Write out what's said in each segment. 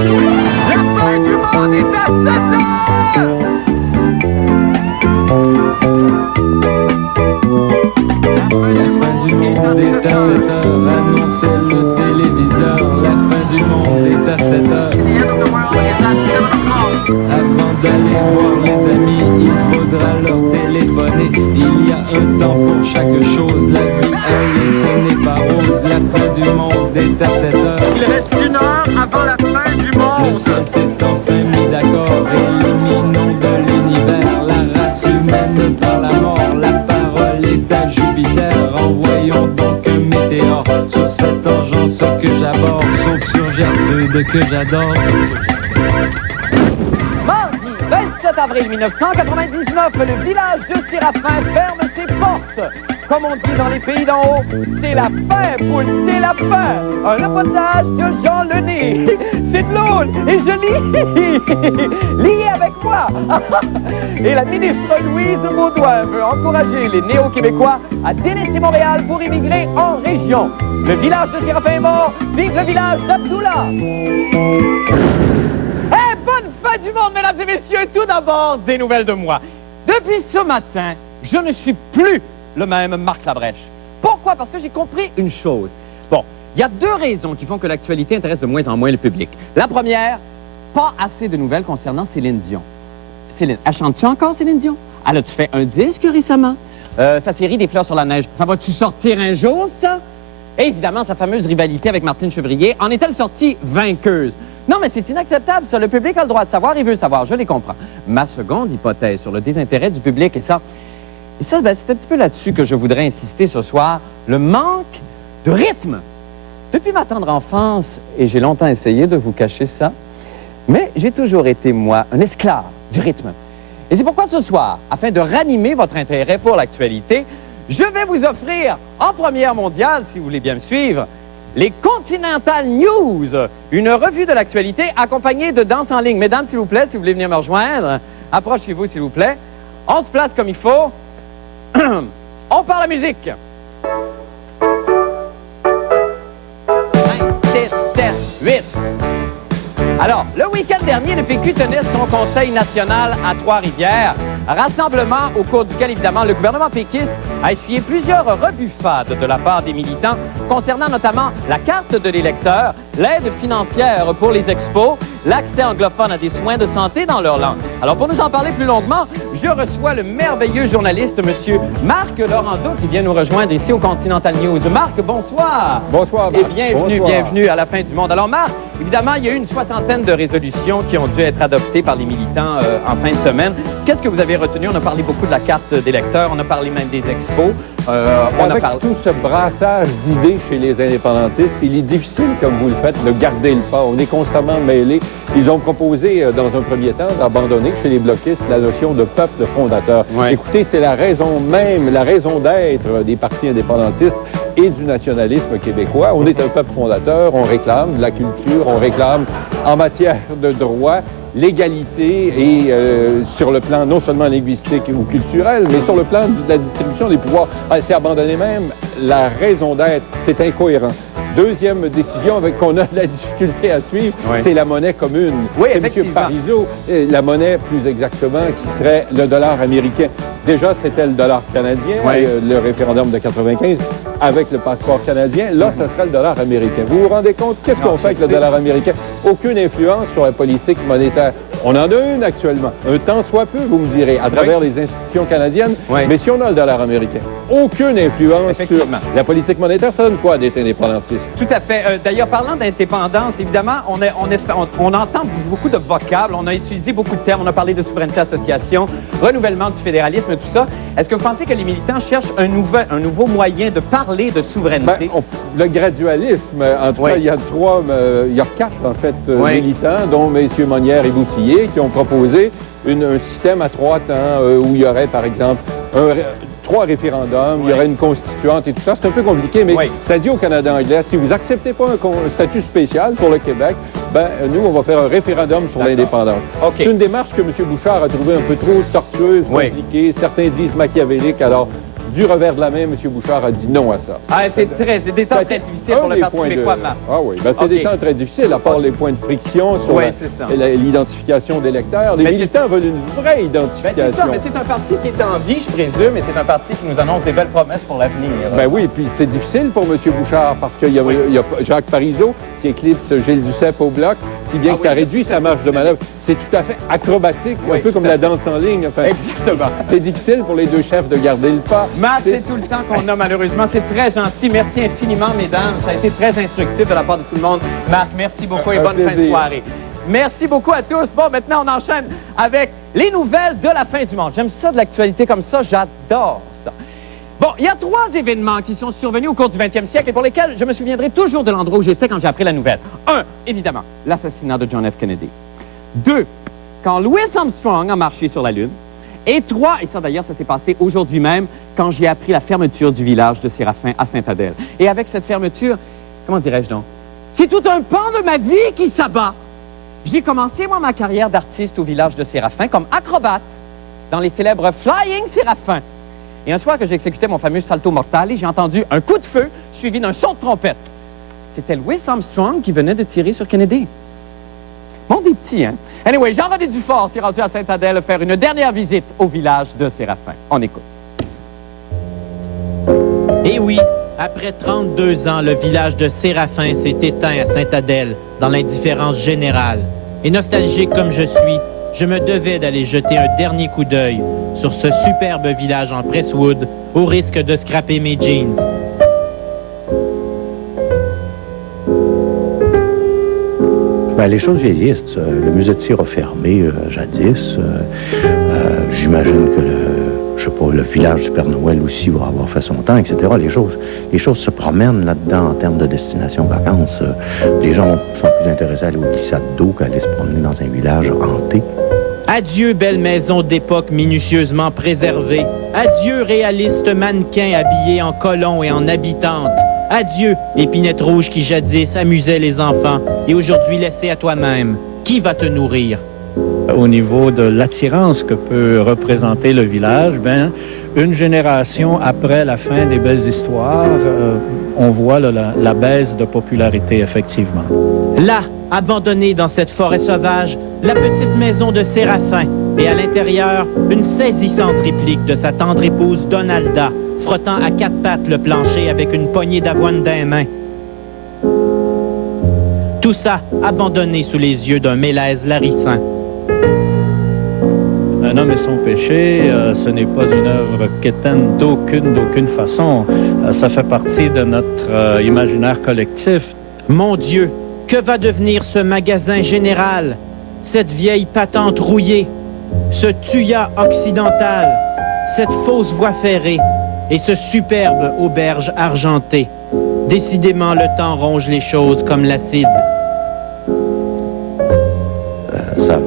fin du monde est à 7 heures! La fin du monde est à 7 heures, annonçait le téléviseur. La fin du monde est à 7 heures. Avant d'aller voir les amis, il faudra leur téléphoner. Il y a un temps pour chaque chose, la vie elle, ce n'est pas rose. La fin du monde est à 7 heures. Il reste 1 heure avant la fin du Le monde. ciel s'est enfin mis d'accord, éliminons de l'univers la race humaine par la mort. La parole est à Jupiter, envoyons donc un météore sur cette engeance que j'aborde, sauf sur Gertrude que j'adore. Mardi 27 avril 1999, le village de Séraphin ferme ses portes. Comme on dit dans les pays d'en haut, c'est la fin, poule, c'est la fin. Un reportage de Jean Lené. C'est drôle et je lis. Liez avec moi. Et la ministre Louise Baudouin veut encourager les néo-québécois à délaisser Montréal pour immigrer en région. Le village de Séraphin est mort. Vive le village d'Abdoula. Bonne fin du monde, mesdames et messieurs. Tout d'abord, des nouvelles de moi. Depuis ce matin, je ne suis plus le même Marc Labrèche. Pourquoi? Parce que j'ai compris une chose. Bon, il y a 2 raisons qui font que l'actualité intéresse de moins en moins le public. La première, pas assez de nouvelles concernant Céline Dion. Céline, elle chante-tu encore, Céline Dion? Elle a-tu fait un disque récemment? Sa série Des fleurs sur la neige, ça va-tu sortir un jour, ça? Et évidemment, sa fameuse rivalité avec Martine Chevrier, en est-elle sortie vainqueuse? Non, mais c'est inacceptable, ça. Le public a le droit de savoir, il veut savoir, je les comprends. Ma seconde hypothèse sur le désintérêt du public, et ça, ben, c'est un petit peu là-dessus que je voudrais insister ce soir, le manque de rythme. Depuis ma tendre enfance, et j'ai longtemps essayé de vous cacher ça, mais j'ai toujours été, moi, un esclave du rythme. Et c'est pourquoi ce soir, afin de ranimer votre intérêt pour l'actualité, je vais vous offrir, en première mondiale, si vous voulez bien me suivre, les Continental News, une revue de l'actualité accompagnée de danse en ligne. Mesdames, s'il vous plaît, si vous voulez venir me rejoindre, approchez-vous, s'il vous plaît. On se place comme il faut. On part la musique. 5, 6, 7, 8. Alors, le week-end dernier, le PQ tenait son conseil national à Trois-Rivières. Rassemblement au cours duquel, évidemment, le gouvernement péquiste a essuyé plusieurs rebuffades de la part des militants concernant notamment la carte de l'électeur, l'aide financière pour les expos, l'accès anglophone à des soins de santé dans leur langue. Alors, pour nous en parler plus longuement, je reçois le merveilleux journaliste, M. Marc Laurando, qui vient nous rejoindre ici au Continental News. Marc, bonsoir. Bonsoir, Et Marc. bienvenue, Bonsoir. bienvenue à la fin du monde. Alors, Marc, évidemment, il y a eu une 60aine de résolutions qui ont dû être adoptées par les militants en fin de semaine. Qu'est-ce que vous avez retenu? On a parlé beaucoup de la carte d'électeur, on a parlé même des expos. Avec tout ce brassage d'idées chez les indépendantistes, il est difficile, comme vous le faites, de garder le pas. On est constamment mêlés. Ils ont proposé, dans un premier temps, d'abandonner chez les bloquistes la notion de peuple fondateur. Ouais. Écoutez, c'est la raison même, la raison d'être des partis indépendantistes et du nationalisme québécois. On est un peuple fondateur, on réclame de la culture, on réclame en matière de droit l'égalité et sur le plan non seulement linguistique ou culturel, mais sur le plan de la distribution des pouvoirs. C'est abandonner même la raison d'être, c'est incohérent. Deuxième décision avec qu'on a de la difficulté à suivre, Oui. c'est la monnaie commune. Oui, c'est M. effectivement. Parizeau, la monnaie plus exactement qui serait le dollar américain. Déjà, c'était le dollar canadien, Oui. le référendum de 95, avec le passeport canadien. Là, ce serait le dollar américain. Vous vous rendez compte? Qu'est-ce qu'on fait avec le dollar américain? Aucune influence sur la politique monétaire. On en a une actuellement. Un tant soit peu, vous me direz, à travers les institutions canadiennes. Oui. Mais si on a le dollar américain, aucune influence sur Effectivement. la politique monétaire, ça donne quoi d'être indépendantiste? Tout à fait. D'ailleurs, parlant d'indépendance, évidemment, on entend beaucoup de vocables, on a utilisé beaucoup de termes, on a parlé de souveraineté association, renouvellement du fédéralisme, tout ça. Est-ce que vous pensez que les militants cherchent un nouveau moyen de parler de souveraineté? Le gradualisme, en tout Oui. cas, il y a 4, en fait, Oui. militants, dont M. Monnière et Boutillier, qui ont proposé un système à 3 temps où il y aurait, par exemple, 3 référendums, il y aurait une constituante et tout ça. C'est un peu compliqué, mais Oui. ça dit au Canada anglais, si vous n'acceptez pas un statut spécial pour le Québec, ben nous, on va faire un référendum sur D'accord. l'indépendance. OK. C'est une démarche que M. Bouchard a trouvée un peu trop tortueuse, Oui. compliquée, certains disent machiavélique, alors du revers de la main, M. Bouchard a dit non à ça. Ah, c'est des temps très difficiles pour le Parti québécois, Marc. Ah oui, ben, c'est des temps très difficiles, à part les points de friction sur l'identification des électeurs. Les militants veulent une vraie identification. Ben, c'est ça, mais c'est un parti qui est en vie, je présume, et c'est un parti qui nous annonce des belles promesses pour l'avenir. Ben oui, puis c'est difficile pour M. Bouchard, parce qu'il y a Jacques Parizeau qui éclipse Gilles Duceppe au bloc, si bien que ça réduit sa marge de manœuvre. C'est tout à fait acrobatique, un peu comme la danse en ligne. Enfin, exactement. C'est difficile pour les deux chefs de garder le pas. Marc, c'est tout le temps qu'on a, malheureusement. C'est très gentil. Merci infiniment, mesdames. Ça a été très instructif de la part de tout le monde. Marc, merci beaucoup et bonne fin de soirée. Merci beaucoup à tous. Bon, maintenant, on enchaîne avec les nouvelles de la fin du monde. J'aime ça, de l'actualité comme ça. J'adore ça. Bon, il y a 3 événements qui sont survenus au cours du 20e siècle et pour lesquels je me souviendrai toujours de l'endroit où j'étais quand j'ai appris la nouvelle. 1, évidemment, l'assassinat de John F. Kennedy. 2, quand Louis Armstrong a marché sur la Lune. Et 3, et ça d'ailleurs, ça s'est passé aujourd'hui même, quand j'ai appris la fermeture du village de Séraphin à Sainte-Adèle. Et avec cette fermeture, comment dirais-je donc? C'est tout un pan de ma vie qui s'abat. J'ai commencé, moi, ma carrière d'artiste au village de Séraphin comme acrobate dans les célèbres Flying Séraphins. Et un soir que j'exécutais mon fameux salto mortale, j'ai entendu un coup de feu suivi d'un son de trompette. C'était Louis Armstrong qui venait de tirer sur Kennedy. Bon, des petits, hein? Anyway, Jean-René Dufort s'est rendu à Sainte-Adèle faire une dernière visite au village de Séraphin. On écoute. Eh oui, après 32 ans, le village de Séraphin s'est éteint à Sainte-Adèle dans l'indifférence générale. Et nostalgique comme je suis, je me devais d'aller jeter un dernier coup d'œil sur ce superbe village en Presswood, au risque de scraper mes jeans. Ben, les choses vieillissent. Le musée de cire a fermé jadis. J'imagine que le village du Père Noël aussi va avoir fait son temps, etc. Les choses se promènent là-dedans en termes de destination vacances. Les gens sont plus intéressés à aller au glissade d'eau qu'à aller se promener dans un village hanté. Adieu, belle maison d'époque minutieusement préservée. Adieu, réaliste mannequin habillé en colon et en habitante. Adieu, épinette rouge qui jadis amusait les enfants et aujourd'hui laissée à toi-même. Qui va te nourrir? Au niveau de l'attirance que peut représenter le village, ben, une génération après la fin des belles histoires, on voit la baisse de popularité, effectivement. Là, abandonnée dans cette forêt sauvage, la petite maison de Séraphin et à l'intérieur, une saisissante réplique de sa tendre épouse Donalda, frottant à 4 pattes le plancher avec une poignée d'avoine dans les mains. Tout ça abandonné sous les yeux d'un Mélèze Larissant. Un homme et son péché, ce n'est pas une œuvre quétaine d'aucune façon. Ça fait partie de notre imaginaire collectif. Mon Dieu, que va devenir ce magasin général? Cette vieille patente rouillée, ce tuya occidental, cette fausse voie ferrée et ce superbe auberge argentée. Décidément, le temps ronge les choses comme l'acide.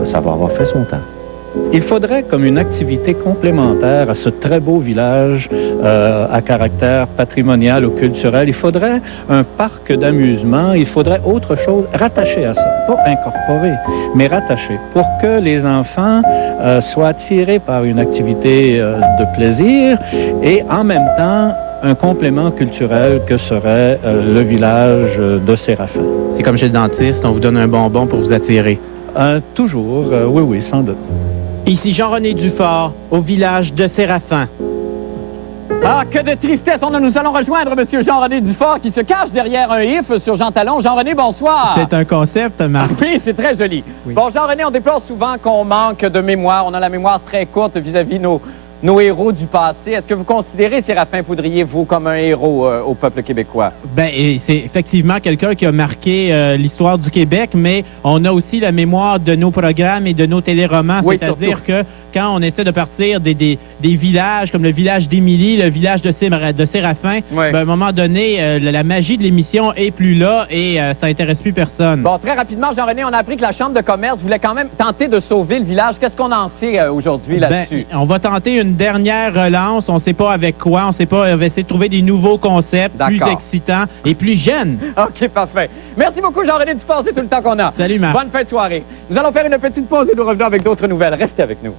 Ça va avoir fait son temps. Il faudrait comme une activité complémentaire à ce très beau village à caractère patrimonial ou culturel, il faudrait un parc d'amusement, il faudrait autre chose rattaché à ça, pas incorporé, mais rattaché, pour que les enfants soient attirés par une activité de plaisir et en même temps un complément culturel que serait le village de Séraphin. C'est comme chez le dentiste, on vous donne un bonbon pour vous attirer. Toujours, oui, sans doute. Ici Jean-René Dufort, au village de Séraphin. Ah, que de tristesse! Nous allons rejoindre M. Jean-René Dufort qui se cache derrière un if sur Jean Talon. Jean-René, bonsoir! C'est un concept, Marc. Oui, c'est très joli. Oui. Bon, Jean-René, on déplore souvent qu'on manque de mémoire. On a la mémoire très courte vis-à-vis nos héros du passé. Est-ce que vous considérez Séraphin Poudrier, vous, comme un héros au peuple québécois? Ben, c'est effectivement quelqu'un qui a marqué l'histoire du Québec, mais on a aussi la mémoire de nos programmes et de nos téléromans, oui, c'est-à-dire que quand on essaie de partir des villages, comme le village d'Émilie, le village de Séraphin, oui. ben, à un moment donné, la magie de l'émission est plus là et ça intéresse plus personne. Bon, très rapidement, Jean-René, on a appris que la Chambre de commerce voulait quand même tenter de sauver le village. Qu'est-ce qu'on en sait aujourd'hui là-dessus? Ben, on va tenter une dernière relance. On ne sait pas avec quoi. On sait pas. On va essayer de trouver des nouveaux concepts plus excitants et plus jeunes. OK, parfait. Merci beaucoup, Jean-René Dufort. C'est tout le temps qu'on a. Salut, Marc. Bonne fin de soirée. Nous allons faire une petite pause et nous revenons avec d'autres nouvelles. Restez avec nous.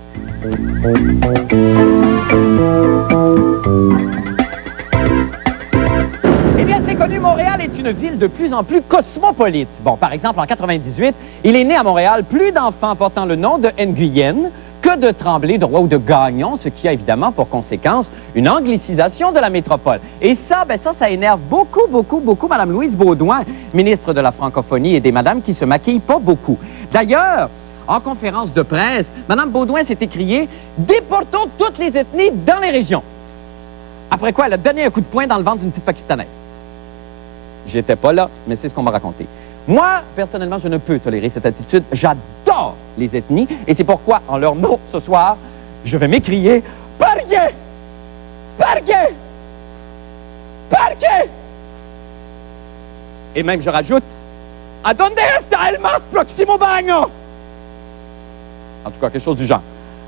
connu, Montréal est une ville de plus en plus cosmopolite. Bon, par exemple, en 98, il est né à Montréal plus d'enfants portant le nom de Nguyen que de Tremblay, de Roy ou de Gagnon, ce qui a évidemment pour conséquence une anglicisation de la métropole. Et ça, ça énerve beaucoup Mme Louise Beaudoin, ministre de la Francophonie et des madames qui se maquillent pas beaucoup. D'ailleurs, en conférence de presse, Mme Beaudoin s'est écriée « Déportons toutes les ethnies dans les régions ». Après quoi, elle a donné un coup de poing dans le ventre d'une petite Pakistanaise. J'étais pas là, mais c'est ce qu'on m'a raconté. Moi, personnellement, je ne peux tolérer cette attitude. J'adore les ethnies, et c'est pourquoi, en leur nom, ce soir, je vais m'écrier « Pargué! Pargué! Pargué! » Et même, je rajoute « Adonde está el más próximo baño? » En tout cas, quelque chose du genre.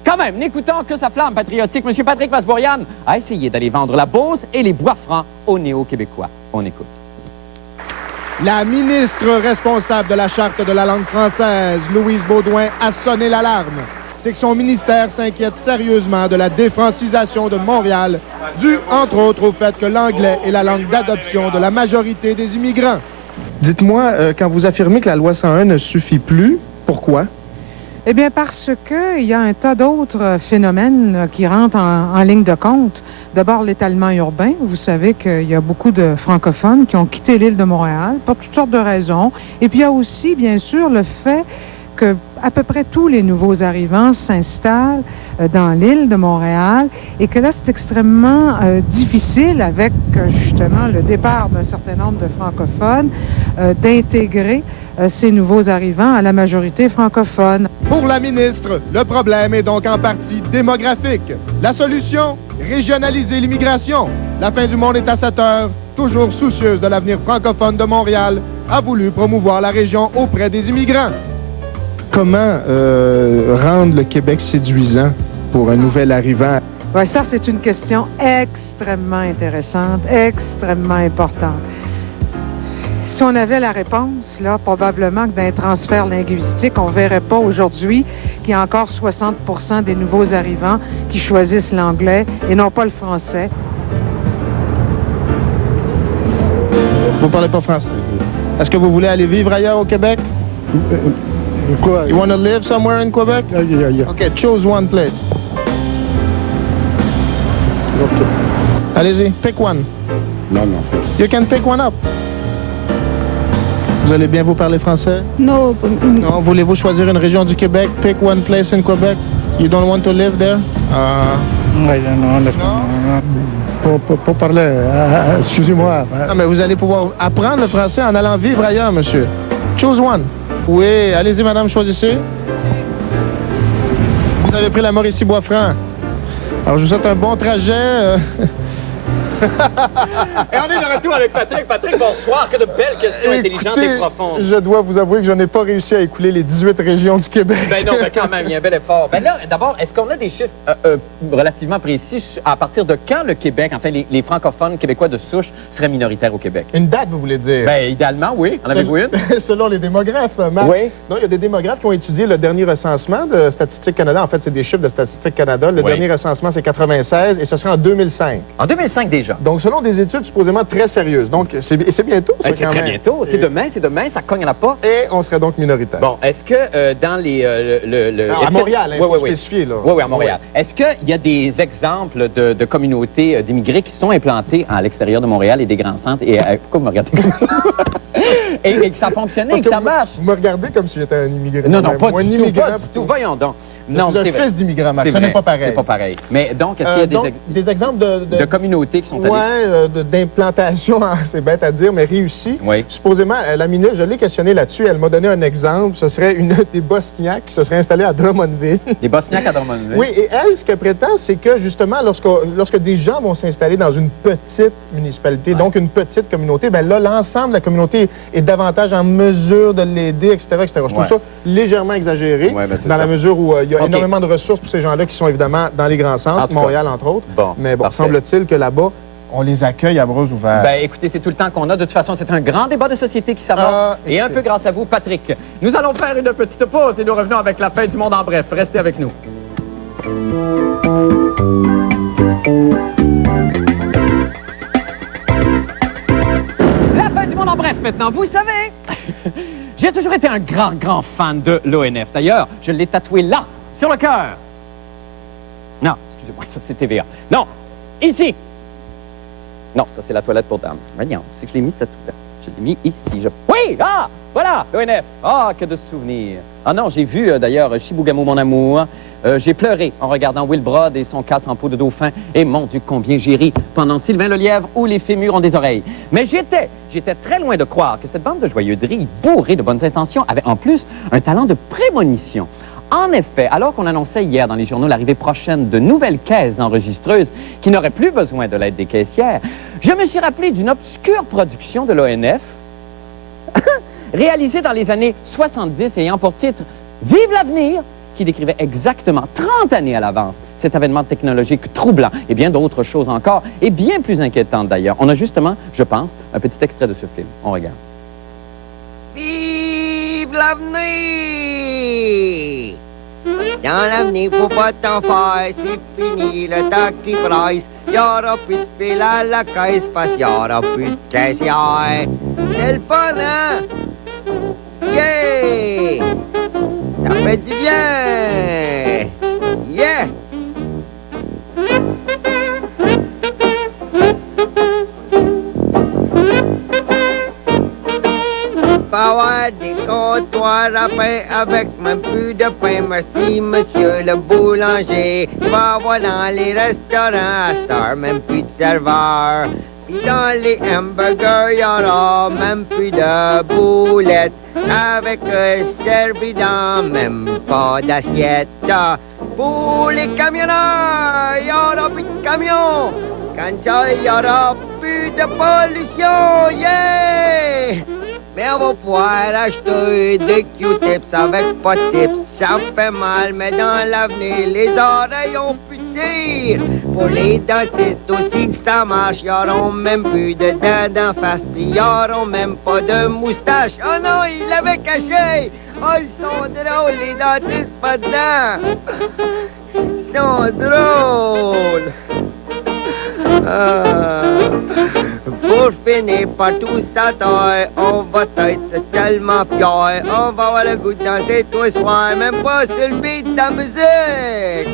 Quand même, n'écoutant que sa flamme patriotique, M. Patrick Masbourian a essayé d'aller vendre la Beauce et les bois francs aux néo-québécois. On écoute. La ministre responsable de la Charte de la langue française, Louise Beaudoin, a sonné l'alarme. C'est que son ministère s'inquiète sérieusement de la défrancisation de Montréal, due, entre autres, au fait que l'anglais est la langue d'adoption de la majorité des immigrants. Dites-moi, quand vous affirmez que la loi 101 ne suffit plus, pourquoi? Eh bien, parce qu'il y a un tas d'autres phénomènes qui rentrent en ligne de compte. D'abord, l'étalement urbain. Vous savez qu'il y a beaucoup de francophones qui ont quitté l'île de Montréal pour toutes sortes de raisons. Et puis, il y a aussi, bien sûr, le fait que à peu près tous les nouveaux arrivants s'installent dans l'île de Montréal et que là, c'est extrêmement difficile avec, justement, le départ d'un certain nombre de francophones d'intégrer ces nouveaux arrivants à la majorité francophone. Pour la ministre, le problème est donc en partie démographique. La solution? Régionaliser l'immigration. La fin du monde est à 7 heures. Toujours soucieuse de l'avenir francophone de Montréal, a voulu promouvoir la région auprès des immigrants. Comment rendre le Québec séduisant pour un nouvel arrivant? Ouais, ça, c'est une question extrêmement intéressante, extrêmement importante. Si on avait la réponse, là, probablement que dans les transferts linguistiques, on ne verrait pas aujourd'hui qu'il y a encore 60% des nouveaux arrivants qui choisissent l'anglais et non pas le français. Vous ne parlez pas français. Est-ce que vous voulez aller vivre ailleurs au Québec? You want to live somewhere in Quebec? Yeah. Okay, choose one place. Okay. Allez-y, pick one. Non. You can pick one up. Vous allez bien vous parler français? Non. Non, voulez-vous choisir une région du Québec? Pick one place in Quebec. You don't want to live there? Non. Pour parler, excusez-moi. Non, mais vous allez pouvoir apprendre le français en allant vivre ailleurs, monsieur. Choose one. Oui, allez-y, madame, choisissez. Vous avez pris la Mauricie-Boisfranc. Alors, je vous souhaite un bon trajet. Et on est de retour avec Patrick. Patrick, bonsoir. Que de belles questions intelligentes et profondes. Je dois vous avouer que je n'ai pas réussi à écouler les 18 régions du Québec. Ben non, mais quand même, il y a un bel effort. Ben là, d'abord, est-ce qu'on a des chiffres relativement précis à partir de quand le Québec, enfin les francophones québécois de souche seraient minoritaires au Québec? Une date, vous voulez dire? Ben idéalement, oui. En avez-vous une? Selon les démographes, Marc. Oui. Non, il y a des démographes qui ont étudié le dernier recensement de Statistique Canada. En fait, c'est des chiffres de Statistique Canada. Le dernier recensement, c'est 96 et ce serait en 2005. En 2005 déjà? Donc, selon des études supposément très sérieuses. Donc, c'est bientôt, ça, c'est très bientôt. C'est demain, ça cogne à la porte. Et on serait donc minoritaire. Bon, est-ce que dans les... à Montréal, il faut spécifier, là. Oui, à Montréal. Est-ce qu'il y a des exemples de communautés d'immigrés qui sont implantées à l'extérieur de Montréal et des grands centres? Et pourquoi vous me regardez comme ça? et que ça fonctionnait, et que ça marche? Vous me regardez comme si j'étais un immigré. Non, pas du tout. Voyons donc. Non, c'est le fils d'immigrants, Marc. Ce n'est pas pareil. C'est pas pareil. Mais donc, est-ce qu'il y a des exemples de communautés qui sont allées... Oui, d'implantation, c'est bête à dire, mais réussie. Oui. Supposément, la ministre, je l'ai questionnée là-dessus, elle m'a donné un exemple. Ce serait des Bosniaques qui se seraient installés à Drummondville. Des Bosniaques à Drummondville? Oui, et elle, ce qu'elle prétend, c'est que justement, lorsque des gens vont s'installer dans une petite municipalité, donc une petite communauté, bien là, l'ensemble de la communauté est davantage en mesure de l'aider, etc., etc. Je trouve ça légèrement exagéré, dans la mesure où il y a énormément de ressources pour ces gens-là qui sont évidemment dans les grands centres, Montréal entre autres. Bon, mais bon, semble-t-il que là-bas, on les accueille à bras ouverts. Ben écoutez, c'est tout le temps qu'on a. De toute façon, c'est un grand débat de société qui s'avance. Et un peu grâce à vous, Patrick. Nous allons faire une petite pause et nous revenons avec la fin du monde en bref. Restez avec nous. maintenant. Vous savez, j'ai toujours été un grand fan de l'ONF. D'ailleurs, je l'ai tatoué là, sur le cœur. Non, excusez-moi, ça c'est TVA. Non, ici. Non, ça c'est la toilette pour dames. Voyons, c'est que je l'ai mis ce tatou-là. Je l'ai mis ici. Oui, ah, voilà, l'ONF. Ah, que de souvenirs. Ah non, j'ai vu d'ailleurs Chibougamau, mon amour. J'ai pleuré en regardant Wilbrod et son casse en peau de dauphin. Et mon Dieu, combien j'ai ri pendant Sylvain le Lièvre ou Les fémurs ont des oreilles. Mais j'étais très loin de croire que cette bande de joyeuderies bourrée de bonnes intentions avait en plus un talent de prémonition. En effet, alors qu'on annonçait hier dans les journaux l'arrivée prochaine de nouvelles caisses enregistreuses qui n'auraient plus besoin de l'aide des caissières, je me suis rappelé d'une obscure production de l'ONF réalisée dans les années 70 ayant pour titre « Vive l'avenir » qui décrivait exactement 30 années à l'avance cet événement technologique troublant et bien d'autres choses encore, et bien plus inquiétantes d'ailleurs. On a justement, je pense, un petit extrait de ce film. On regarde. Vive l'avenir! Dans l'avenir, faut pas t'en faire, c'est fini le taxi price. Y'aura plus de fil à la caisse parce qu'il y aura plus de caissière. C'est le fun, hein? Yeah! Ça fait du bien! Yeah! Pas avoir des comptoirs à pain avec même plus de pain. Merci, monsieur le boulanger. Va avoir dans les restaurants à Star, même plus de serveurs. Puis dans les hamburgers, y'aura même plus de boulettes. Avec servi dans même pas d'assiette. Pour les camionneurs, y'aura plus de camions. Quand ça, y'aura plus de pollution. Yeah! Mais on va pouvoir acheter des Q-tips avec pas de tips. Ça fait mal, mais dans l'avenir, les oreilles ont plus de tir. Pour les dentistes aussi que ça marche, y'auront même plus de dents d'en face. Puis y'auront même pas de moustache. Oh non, ils l'avaient caché. Oh, ils sont drôles, les dentistes, pas de dents. Ils sont drôles. Pour finir par tout ça, on va être tellement fiers. On va avoir le goût de danser tous les soirs, même pas sur le beat de la musique.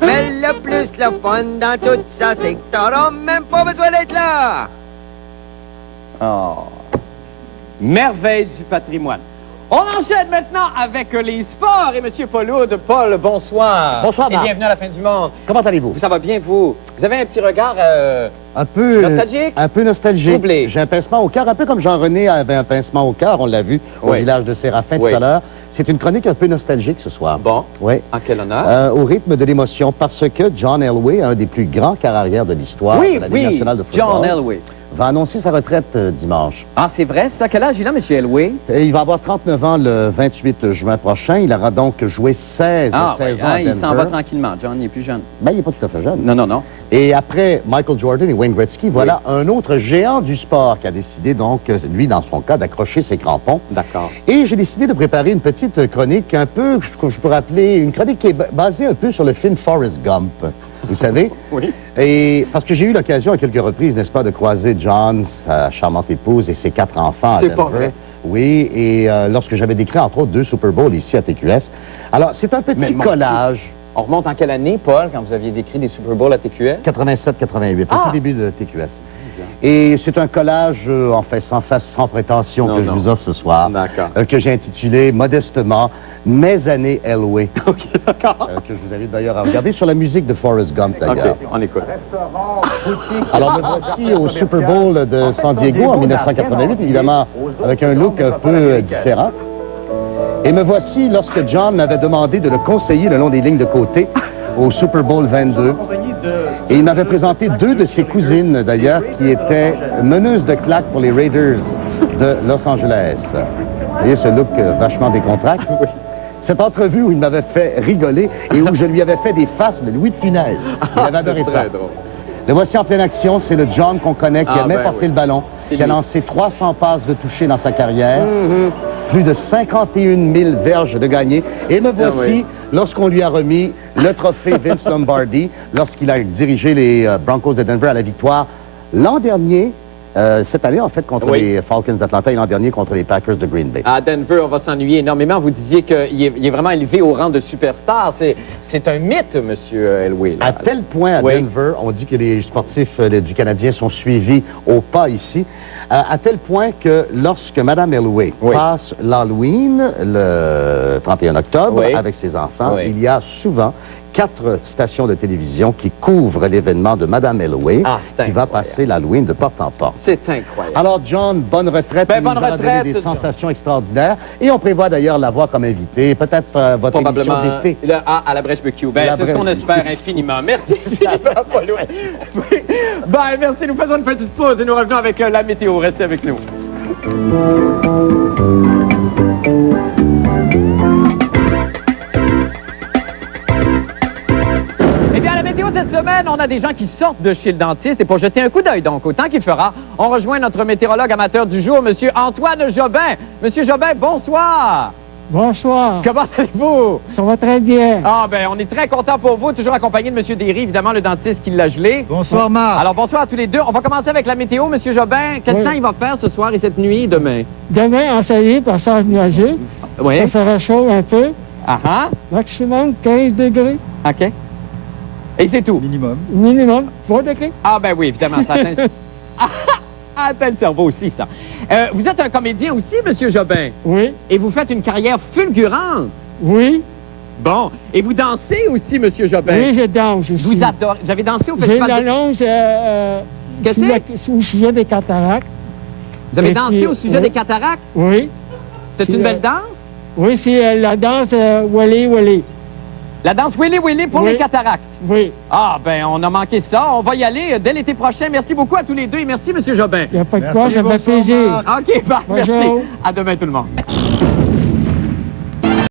Mais le plus le fun dans tout ça, c'est que t'auras même pas besoin d'être là. Oh, merveille du patrimoine. On enchaîne maintenant avec les sports. Et M. Pauloud, Paul, bonsoir. Bonsoir, et Marc. bienvenue à la fin du monde. Comment allez-vous? Ça va bien, vous? Vous avez un petit regard un peu nostalgique? Un peu nostalgique. Troublé. J'ai un pincement au cœur, un peu comme Jean-René avait un pincement au cœur, on l'a vu au Oui. village de Séraphin Oui. tout à l'heure. C'est une chronique un peu nostalgique ce soir. Bon. Oui. En quel honneur? Au rythme de l'émotion, parce que John Elway, un des plus grands carrières de l'histoire de la Ligue nationale de football, John Elway. va annoncer sa retraite dimanche. Ah, c'est vrai? C'est à quel âge il a, M. Elway? Et il va avoir 39 ans le 28 juin prochain. Il aura donc joué 16 ans oui, à Denver. il s'en va tranquillement. John, il est plus jeune. Ben, il n'est pas tout à fait jeune. Non, non, non. Et après Michael Jordan et Wayne Gretzky, voilà un autre géant du sport qui a décidé donc, lui, dans son cas, d'accrocher ses crampons. D'accord. Et j'ai décidé de préparer une petite chronique un peu, ce que je pourrais appeler, une chronique qui est basée un peu sur le film Forrest Gump. Vous savez? Oui. Et parce que j'ai eu l'occasion à quelques reprises, n'est-ce pas, de croiser John, sa charmante épouse et ses 4 enfants à C'est Denver. pas vrai. Oui, et lorsque j'avais décrit, entre autres, 2 Super Bowls ici à TQS. Alors, c'est un petit collage. On remonte en quelle année, Paul, quand vous aviez décrit des Super Bowls à TQS? 87-88, Ah! au tout début de TQS. Et c'est un collage, en fait, sans prétention Non, que non. je vous offre ce soir. D'accord. Que j'ai intitulé modestement Mes années Elway. OK, d'accord. Que je vous invite d'ailleurs à regarder sur la musique de Forrest Gump d'ailleurs. OK, on écoute. Alors me voici au Super Bowl de San Diego en 1988, évidemment avec un look un peu différent. Et me voici lorsque John m'avait demandé de le conseiller le long des lignes de côté au Super Bowl 22. Et il m'avait présenté 2 de ses cousines, d'ailleurs, qui étaient meneuses de claques pour les Raiders de Los Angeles. Vous voyez ce look vachement décontracté? Cette entrevue où il m'avait fait rigoler et où je lui avais fait des faces de Louis de Funès. Il avait adoré ça. Le voici en pleine action, c'est le John qu'on connaît, qui aimait porter le ballon, qui a lancé 300 passes de toucher dans sa carrière, plus de 51 000 verges de gagnées. Et me voici lorsqu'on lui a remis le trophée Vince Lombardi, lorsqu'il a dirigé les Broncos de Denver à la victoire L'an dernier, cette année, en fait, contre les Falcons d'Atlanta et l'an dernier contre les Packers de Green Bay. À Denver, on va s'ennuyer énormément. Vous disiez qu'il est vraiment élevé au rang de superstar. C'est un mythe, M. Elway. À tel point, à Denver, on dit que les sportifs du Canadien sont suivis au pas ici, à tel point que lorsque Mme Elway passe l'Halloween, le 31 octobre, avec ses enfants, il y a souvent 4 stations de télévision qui couvrent l'événement de Mme Elway, qui va passer l'Halloween de porte en porte. C'est incroyable. Alors, John, bonne retraite. Ben, il nous aura donné des sensations extraordinaires. Et on prévoit d'ailleurs l'avoir comme invité. Peut-être votre émission d'été. À la Brèche BQ. Ben, c'est ce qu'on espère infiniment. Merci. Pas loin. Ben, merci. Nous faisons une petite pause et nous revenons avec la météo. Restez avec nous. Eh bien, à la météo cette semaine, on a des gens qui sortent de chez le dentiste et pour jeter un coup d'œil, donc, au temps qu'il fera, on rejoint notre météorologue amateur du jour, M. Antoine Jobin. Monsieur Jobin, bonsoir. Bonsoir. Comment allez-vous? Ça va très bien. Ah, ben, on est très content pour vous, toujours accompagné de M. Derry, évidemment, le dentiste qui l'a gelé. Bonsoir, Marc. Alors, bonsoir à tous les deux. On va commencer avec la météo, M. Jobin. Quel temps il va faire ce soir et cette nuit, demain? Demain, ensoleillé, passage nuageux. Oui. Ça se réchauffe un peu. Maximum 15 degrés. OK. Et c'est tout? Minimum 3 degrés. Ah, ben oui, évidemment, ça atteint... atteint le cerveau aussi, ça. Vous êtes un comédien aussi, M. Jobin? Oui. Et vous faites une carrière fulgurante? Oui. Bon. Et vous dansez aussi, M. Jobin? Oui, je danse aussi. Vous adorez. Vous avez dansé au J'ai festival... une annonce au sujet des cataractes. Vous avez dansé au sujet des cataractes? Oui. C'est une belle danse? Oui, c'est la danse Wally Wally. La danse Willy Willy pour les cataractes? Oui. Ah, ben, on a manqué ça. On va y aller dès l'été prochain. Merci beaucoup à tous les deux et merci, M. Jobin. Il n'y a pas de quoi, ça fait plaisir. OK, bah, merci. Bonjour. À demain, tout le monde.